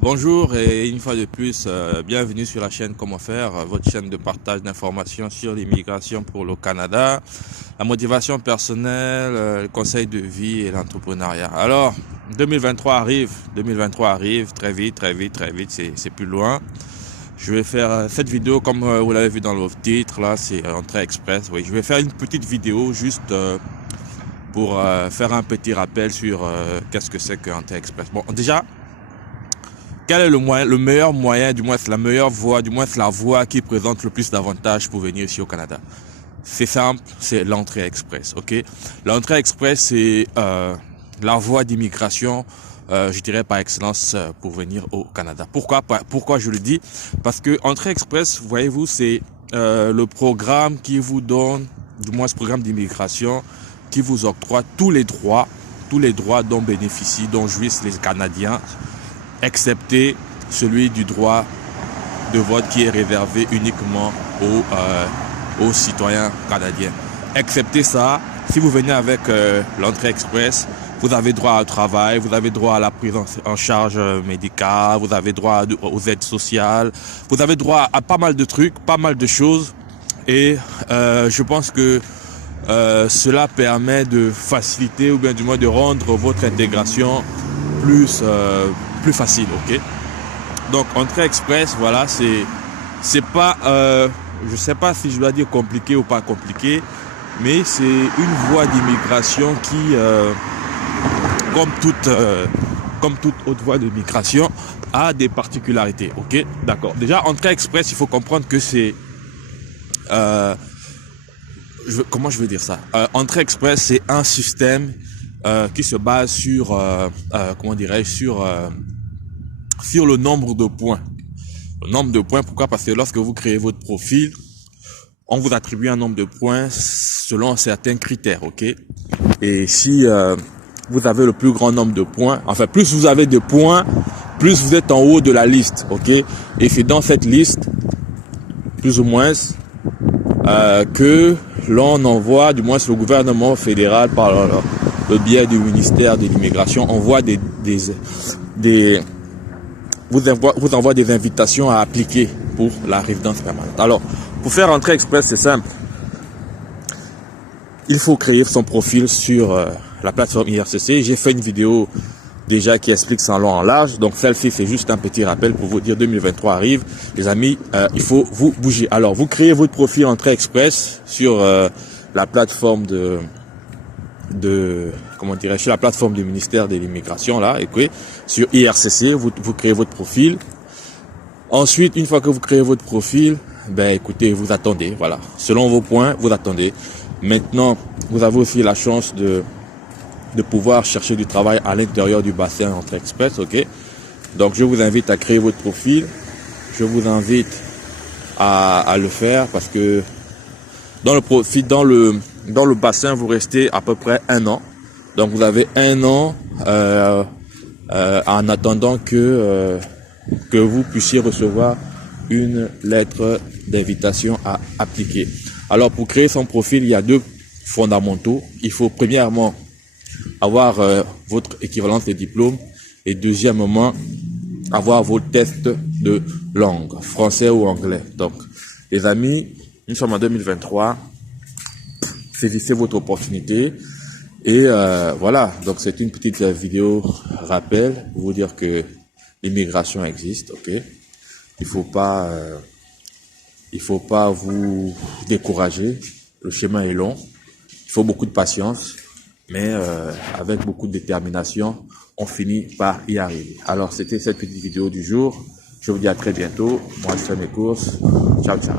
Bonjour et une fois de plus, bienvenue sur la chaîne Comment faire, votre chaîne de partage d'informations sur l'immigration pour le Canada, la motivation personnelle, le conseil de vie et l'entrepreneuriat. Alors, 2023 arrive très vite, c'est plus loin. Je vais faire cette vidéo comme vous l'avez vu dans le titre, là c'est Entrée Express. Oui, je vais faire une petite vidéo juste pour faire un petit rappel sur qu'est-ce que c'est que Entrée Express. Bon, déjà, quel est le meilleur moyen, du moins la meilleure voie, du moins la voie qui présente le plus d'avantages pour venir ici au Canada? C'est simple, c'est l'entrée express, ok? L'entrée express, c'est la voie d'immigration, je dirais par excellence pour venir au Canada. Pourquoi je le dis? Parce que entrée express, voyez-vous, c'est le programme qui vous donne, du moins ce programme d'immigration, qui vous octroie tous les droits dont bénéficient, dont jouissent les Canadiens, excepté celui du droit de vote qui est réservé uniquement aux citoyens canadiens. Excepté ça, si vous venez avec l'entrée express, vous avez droit au travail, vous avez droit à la prise en charge médicale, vous avez droit aux aides sociales, vous avez droit à pas mal de trucs, pas mal de choses. Et je pense que cela permet de faciliter ou bien du moins de rendre votre intégration plus facile, ok? Donc entrée express, voilà, c'est pas je sais pas si je dois dire compliqué ou pas compliqué, mais c'est une voie d'immigration qui comme toute autre voie d'immigration a des particularités, ok? D'accord. Déjà entrée express, il faut comprendre que c'est comment je vais dire ça? Entrée express, c'est un système qui se base sur comment dirais-je, sur le nombre de points. Le nombre de points, pourquoi? Parce que lorsque vous créez votre profil, on vous attribue un nombre de points selon certains critères, ok? Et si vous avez le plus grand nombre de points, enfin plus vous avez de points, plus vous êtes en haut de la liste, ok? Et c'est dans cette liste, plus ou moins, que l'on envoie, du moins le gouvernement fédéral par le biais du ministère de l'immigration, envoie vous envoie des invitations à appliquer pour la résidence permanente. Alors, pour faire entrée express, c'est simple. Il faut créer son profil sur la plateforme IRCC. J'ai fait une vidéo déjà qui explique ça en long en large. Donc, celle-ci, c'est juste un petit rappel pour vous dire 2023 arrive. Les amis, il faut vous bouger. Alors, vous créez votre profil entrée express sur la plateforme comment dirais-je, sur la plateforme du ministère de l'immigration là, et sur IRCC, vous créez votre profil. Ensuite, une fois que vous créez votre profil, ben écoutez, vous attendez, voilà. Selon vos points, vous attendez. Maintenant, vous avez aussi la chance de pouvoir chercher du travail à l'intérieur du bassin entrée express, ok? Donc je vous invite à créer votre profil. Je vous invite à le faire parce que dans le profil, dans le bassin, vous restez à peu près 1 an. Donc vous avez 1 an en attendant que vous puissiez recevoir une lettre d'invitation à appliquer. Alors pour créer son profil, il y a 2 fondamentaux. Il faut premièrement avoir votre équivalence de diplôme et deuxièmement avoir vos tests de langue, français ou anglais. Donc les amis, nous sommes en 2023. Saisissez votre opportunité et voilà, donc c'est une petite vidéo rappel pour vous dire que l'immigration existe, ok? Il faut pas vous décourager, le chemin est long, il faut beaucoup de patience, mais avec beaucoup de détermination, on finit par y arriver. Alors c'était cette petite vidéo du jour, je vous dis à très bientôt, moi je fais mes courses, ciao ciao.